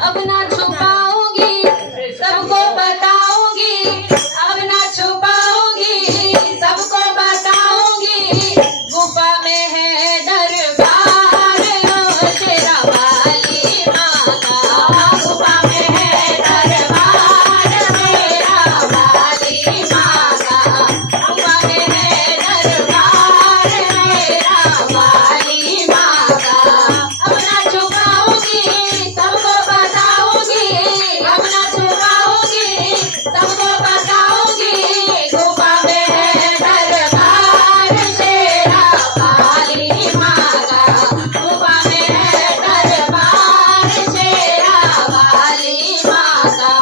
अब ना छुपाऊंगी, सबको बताऊंगी, अब ना छुपाऊंगी, सबको बताऊंगी। गुफा में है दरबार शेरा वाली माँ का, गुफा में है दरबार शेरा वाली माँ का, गुफा में है दरबार शेरा वाली माँ का। अब ना छुपाऊंगी, सबको बताऊंगी, अब ना छुपाऊंगी, सबको बताऊंगी। गुफा में है दरबार शेरा वाली माँ का, गुफा में है दरबार शेरा वाली माँ का,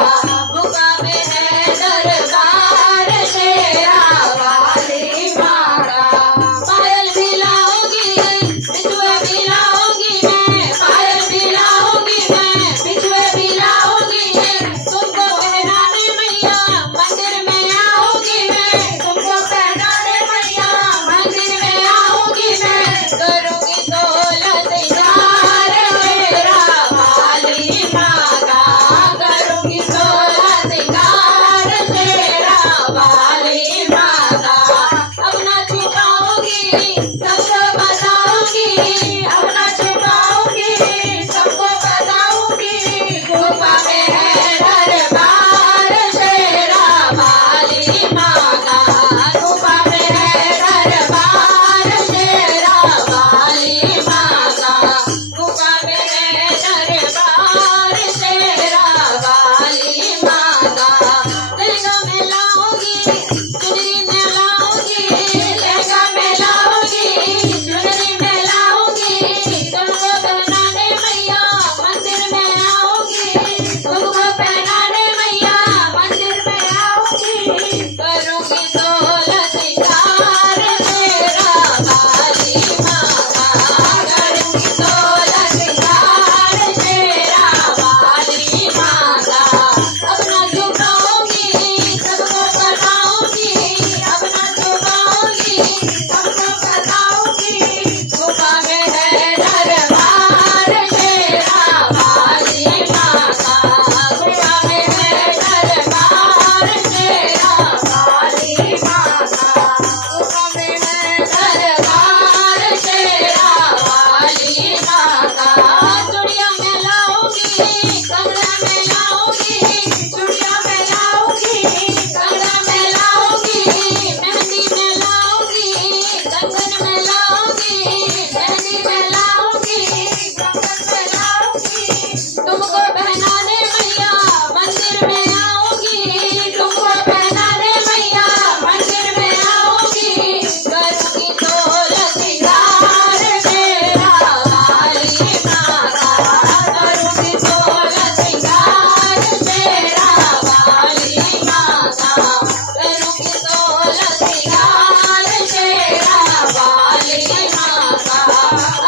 गुफा में है दरबार शेरा वाली माँ का। पायल भी लाऊंगी, बिछुए भी लाऊंगी मैं, पायल भी लाऊंगी मैं, बिछुए भी लाऊंगी। तुमको पहनाने मैया मंदिर में आऊंगी मैं, तुमको पहनाने मैया मंदिर में आऊंगी मैं। करूंगी 16 सिंगार शेरा वाली माँ का, करूंगी 16 सिंगार शेरा वाली माँ का। अब ना छुपाऊंगी, सबको बताऊंगी, अब ना छुपाऊंगी, सबको बताऊंगी। गुफा में है दरबार शेरा वाली माँ का, गुफा में है दरबार शेरा वाली माँ का, गुफा में है दरबार शेरा वाली माँ का। लहंगा में लाऊंगी, चुनरी में लाऊंगी, लहंगा में लाऊंगी, चुनरी में लाऊंगी। तुमको पहनाने मैया मंदिर में आऊंगी, तुमको पहनाने मैया मंदिर में आऊंगी। करूंगी 16 सिंगार शेरा वाली माँ का, करूंगी 16 सिंगार शेरा वाली माँ का। अब ना छुपाऊंगी, सबको बताऊंगी, अब ना छुपाऊंगी, सबको बताऊंगी। गुफा में है दरबार शेरा वाली माँ का, गुफा में है दरबार शेरा वाली माँ का, गुफा में है दरबार शेरा वाली माँ का। चूड़िया में लाऊंगी, कंगना में लाऊंगी, चूड़िया में लाऊंगी, कंगना में लाऊंगी, मेहंदी में लाऊंगी, कंगन में लाऊंगी, मेहंदी में लाऊंगी, कंगन में लाऊंगी। तुमको पहनाने मैया मंदिर में आऊंगी, तुमको पहनाने मैया मंदिर में आऊंगी। करूंगी 16 सिंगार शेरा वाली माँ का, करूंगी 16 सिंगार शेरा वाली माँ का, करूंगी 16 सिंगार शेरा वाली माँ का।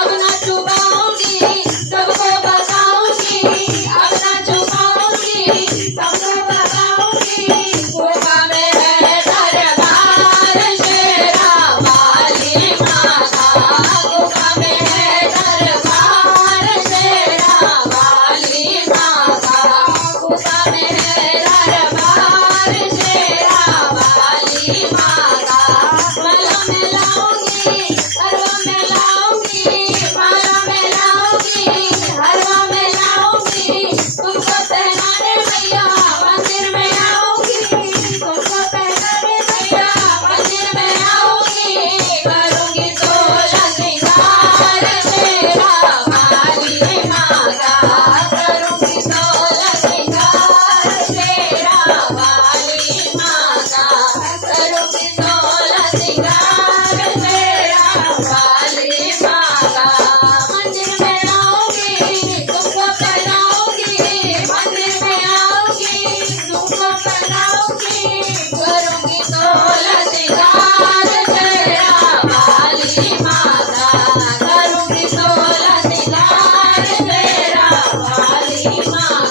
अब ना छुपाऊंगी, सबको बताऊंगी, अब ना छुपाऊंगी, सबको बताऊंगी। गुफा में है दरबार शेरा वाली माँ का, गुफा में है दरबार शेरा वाली माँ का, गुफा में है दरबार शेरा वाली माँ का। माला में लाऊंगी, हरवा में लाऊंगी, माला में लाऊंगी, हरवा में लाऊंगी। तुमको पहनाने मैया मंदिर में आऊंगी, तुमको पहनाने मैया मंदिर में आऊंगी। करूंगी 16 सिंगार शेरा वाली माँ का, करूंगी 16 सिंगार शेरा वाली माँ का, करूंगी 16 सिंगार शेरा वाली माँ का। मंदिर में आऊंगी, तुमको पहनाऊंगी, मंदिर में आऊंगी, तुमको पहनाऊंगी। करूंगी 16 सिंगार शेरा वाली माँ का, करूंगी 16 सिंगार शेरा वाली माँ